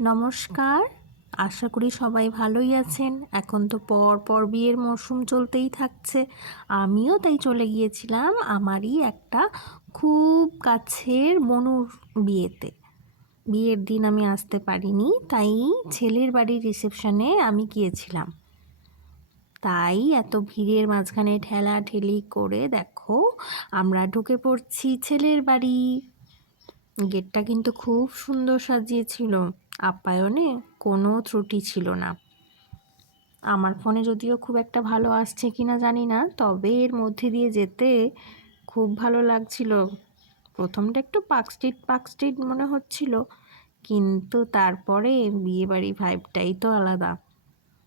নমস্কার। আশা করি সবাই ভালোই আছেন। এখন তো পর পর বিয়ের মরশুম চলতেই থাকছে। আমিও তাই চলে গিয়েছিলাম আমারই একটা খুব কাছের বনুর বিয়েতে। বিয়ের দিন আমি আসতে পারিনি, তাই ছেলের বাড়ির রিসেপশনে আমি গিয়েছিলাম। তাই এত ভিড়ের মাঝখানে ঠেলা ঠেলি করে দেখো, আমরা ঢুকে পড়ছি ছেলের বাড়ি। গেটটা কিন্তু খুব সুন্দর সাজিয়েছিল। আপ্যায়নে কোনো ত্রুটি ছিল না। আমার ফোনে যদিও খুব একটা ভালো আসছে কি না জানি না, তবে এর মধ্যে দিয়ে যেতে খুব ভালো লাগছিল। প্রথমটা একটু পার্ক স্ট্রিট পার্ক স্ট্রিট মনে হচ্ছিল, কিন্তু তারপরে বিয়েবাড়ি ভাইবটাই তো আলাদা।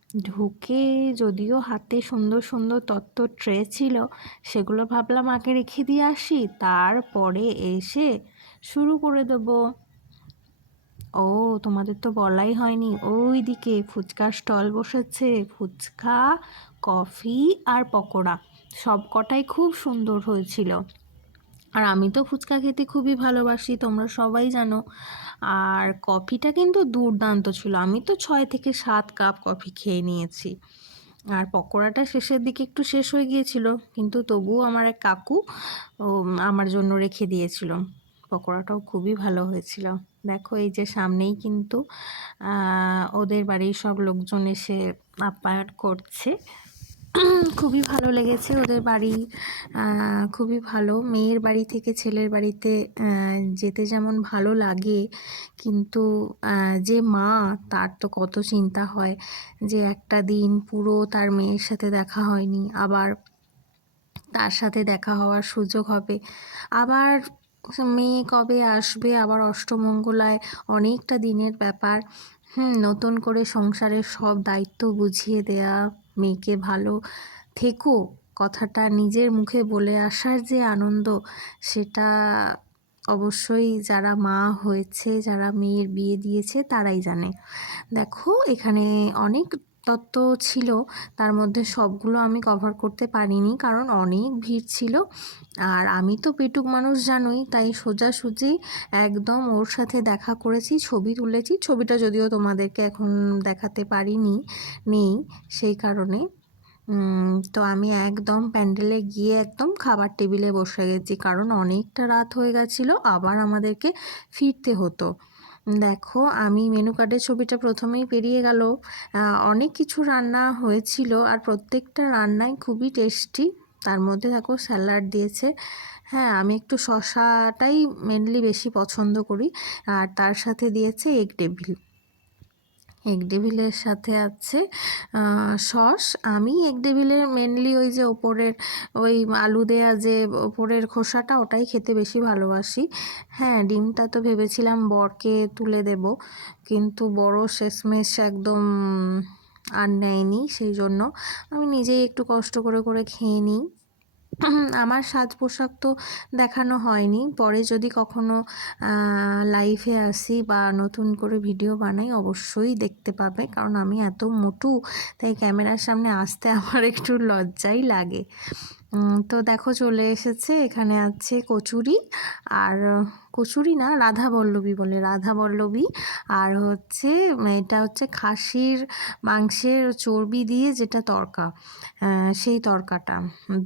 ঢুকে যদিও হাতে সুন্দর সুন্দর তত্ত্ব ট্রে ছিল, সেগুলো ভাবলাম আগে রেখে দিয়ে আসি, তারপরে এসে শুরু করে দেবো। ও, তোমাদের তো বলাই হয়নি। ওই দিকে ফুচকার স্টল বসেছে। ফুচকা, কফি আর পকোড়া। সব কটাই খুব সুন্দর হয়েছিল। আর আমি তো ফুচকা খেতে খুবই ভালোবাসি, তোমরা সবাই জানো। আর কফিটা কিন্তু দুর্দান্ত ছিল। আমি তো ছয় থেকে সাত কাপ কফি খেয়ে নিয়েছি। আর পকোড়াটা শেষের দিকে একটু শেষ হয়ে গিয়েছিল, কিন্তু তবুও আমার এক কাকু আমার জন্য রেখে দিয়েছিল। পকোড়াটাও খুবই ভালো হয়েছিল। দেখো এই যে সামনেই কিন্তু ওদের বাড়ির সব লোকজন এসে আপ্যায়ন করছে। খুবই ভালো লেগেছে ওদের বাড়ি। খুবই ভালো। মেয়ের বাড়ি থেকে ছেলের বাড়িতে যেতে যেমন ভালো লাগে, কিন্তু যে মা, তার তো কত চিন্তা হয় যে একটা দিন পুরো তার মেয়ের সাথে দেখা হয়নি, আবার তার সাথে দেখা হওয়ার সুযোগ হবে। আবার মেয়ে কবে আসবে? আবার অষ্টমঙ্গলায় অনেকটা দিনের ব্যাপার। হুম, নতুন করে সংসারের সব দায়িত্ব বুঝিয়ে দেয়া, মেয়েকে ভালো থেকো। কথাটা নিজের মুখে বলে আসার যে আনন্দ, সেটা অবশ্যই যারা মা হয়েছে, যারা মেয়ের বিয়ে দিয়েছে, তারাই জানে। দেখো, এখানে অনেক তত্ত্ব ছিল, তার মধ্যে সবগুলো আমি কভার করতে পারিনি কারণ অনেক ভিড় ছিল। আর আমি তো পেটুক মানুষ জানোই, তাই সোজাসুজি একদম ওর সাথে দেখা করেছি, ছবি তুলেছি। ছবিটা যদিও তোমাদেরকে এখন দেখাতে পারিনি, নেই সেই কারণে। তো আমি একদম প্যান্ডেলে গিয়ে একদম খাবার টেবিলে বসে গেছি কারণ অনেকটা রাত হয়ে গেছিল, আবার আমাদেরকে ফিরতে হতো। দেখো, আমি মেনু কার্ডের ছবিটা প্রথমেই পেরিয়ে গেল। অনেক কিছু রান্না হয়েছিল আর প্রত্যেকটা রান্নাই খুবই টেস্টি তার মধ্যে দেখো স্যালাড দিয়েছে। হ্যাঁ আমি একটু শশাটাই মেনলি বেশি পছন্দ করি। আর তার সাথে দিয়েছে এগ টেবিল এগ ডেভিলের সাথে আছে সস। আমি এগ ডেভিলের মেনলি ওই যে ওপরের, ওই আলু দেয়া যে ওপরের খোসাটা, ওটাই খেতে বেশি ভালোবাসি। হ্যাঁ ডিমটা তো ভেবেছিলাম বরকে তুলে দেব, কিন্তু বড় শেষমেশ একদম আর নেয়নি, সেই জন্য। আমি নিজেই একটু কষ্ট করে করে খেয়ে নিই। আমার সাজ পোশাক তো দেখানো হয়নি। পরে যদি কখনো লাইভে আসি বা নতুন করে ভিডিও বানাই, অবশ্যই দেখতে পাবে। কারণ আমি এত মোটু, তাই ক্যামেরার সামনে আসতে আমার একটু লজ্জাই লাগে। তো দেখো চলে এসেছে, এখানে আছে কচুরি আর কচুরি না রাধা বল্লবী বলে রাধা বল্লবী আর হচ্ছে, এটা হচ্ছে খাসির মাংসের চর্বি দিয়ে যেটা তরকা সেই তরকাটা।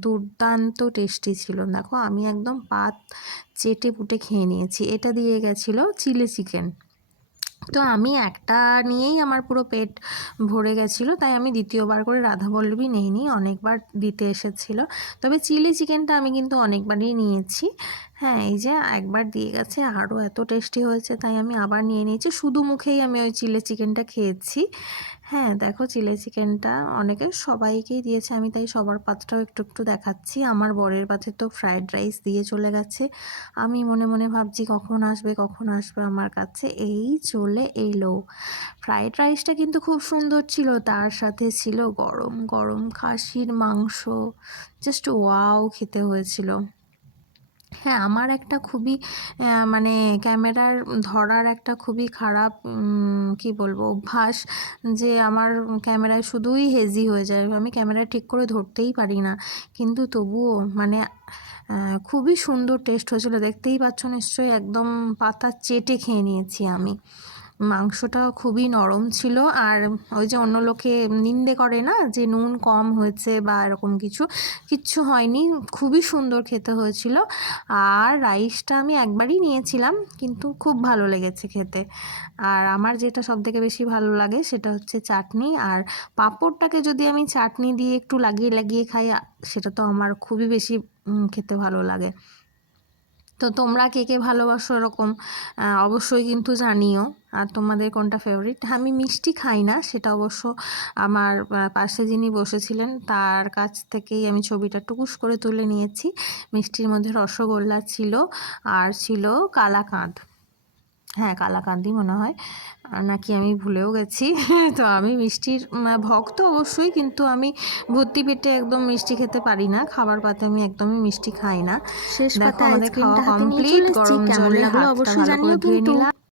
দুর্দান্ত টেস্টি ছিল। দেখো, আমি একদম পাত চেটে পুটে খেয়ে নিয়েছি। এটা দিয়ে গেছিল চিলি চিকেন। তো আমি একটা নিয়েই আমার পুরো পেট ভরে গেছিল, তাই আমি দ্বিতীয়বার করে রাধা বল্লভী নিইনি, অনেকবার দিতে এসেছিল। তবে চিলি চিকেনটা আমি কিন্তু অনেকবারই নিয়েছি। হ্যাঁ এই যে একবার দিয়ে গেছে, আরও এত টেস্টি হয়েছে, তাই আমি আবার নিয়ে নিয়েছি। শুধু মুখেই আমি ওই চিলি চিকেনটা খেয়েছি। হ্যাঁ দেখো চিলি চিকেনটা অনেকে সবাইকেই দিয়েছে। আমি তাই সবার পাত্রটাও একটু একটু দেখাচ্ছি। আমার বরের পাত্রে তো ফ্রায়েড রাইস দিয়ে চলে গেছে। আমি মনে মনে ভাবছি কখন আসবে কখন আসবে আমার কাছে। এই চলে এলো। ফ্রায়েড রাইসটা কিন্তু খুব সুন্দর ছিল, তার সাথে ছিল গরম গরম খাসির মাংস। জাস্ট ওয়াও খেতে হয়েছিল। হ্যাঁ আমার একটা খুবই মানে ক্যামেরার ধরার একটা খুবই খারাপ কি বলব, অভ্যাস যে আমার ক্যামেরায় শুধুই হেজি হয়ে যায়। আমি ক্যামেরা ঠিক করে ধরতেই পারি না। কিন্তু তবুও মানে খুবই সুন্দর টেস্ট হয়েছিল। দেখতেই পাচ্ছ নিশ্চয়ই একদম পাতা চেটে খেয়ে নিয়েছি আমি। মাংসটা খুবই নরম ছিল। আর ওই যে অন্য লোকে নিন্দে করে না যে নুন কম হয়েছে বা এরকম কিছু, কিচ্ছু হয়নি। খুবই সুন্দর খেতে হয়েছিল। আর রাইসটা আমি একবারই নিয়েছিলাম, কিন্তু খুব ভালো লেগেছে খেতে। আর আমার যেটা সবথেকে বেশি ভালো লাগে সেটা হচ্ছে চাটনি। আর পাঁপড়টাকে যদি আমি চাটনি দিয়ে একটু লাগিয়ে লাগিয়ে খাই, সেটা তো আমার খুবই বেশি খেতে ভালো লাগে। তো তোমরা কে কে ভালোবাসো এরকম অবশ্যই কিন্তু জানিও। আর তোমাদের কোনটা ফেভারিট আমি মিষ্টি খাই না, সেটা অবশ্য আমার পাশে যিনি বসেছিলেন, তার কাছ থেকেই আমি ছবিটা টুকুস করে তুলে নিয়েছি। মিষ্টির মধ্যে রসগোল্লা ছিল, আর ছিল কালাকাঁদ। হ্যাঁ কালাকান্দি মনে হয়। নাকি আমি ভুলেও গেছি। তো আমি মিষ্টির ভক্ত অবশ্যই কিন্তু আমি ভর্তি পেটে একদম মিষ্টি খেতে পারি না। খাবার পাতে আমি একদমই মিষ্টি খাই না। শেষ কথা আমাদের খাওয়া কমপ্লিট গরম জলে অবশ্যই জানিও কিন্তু।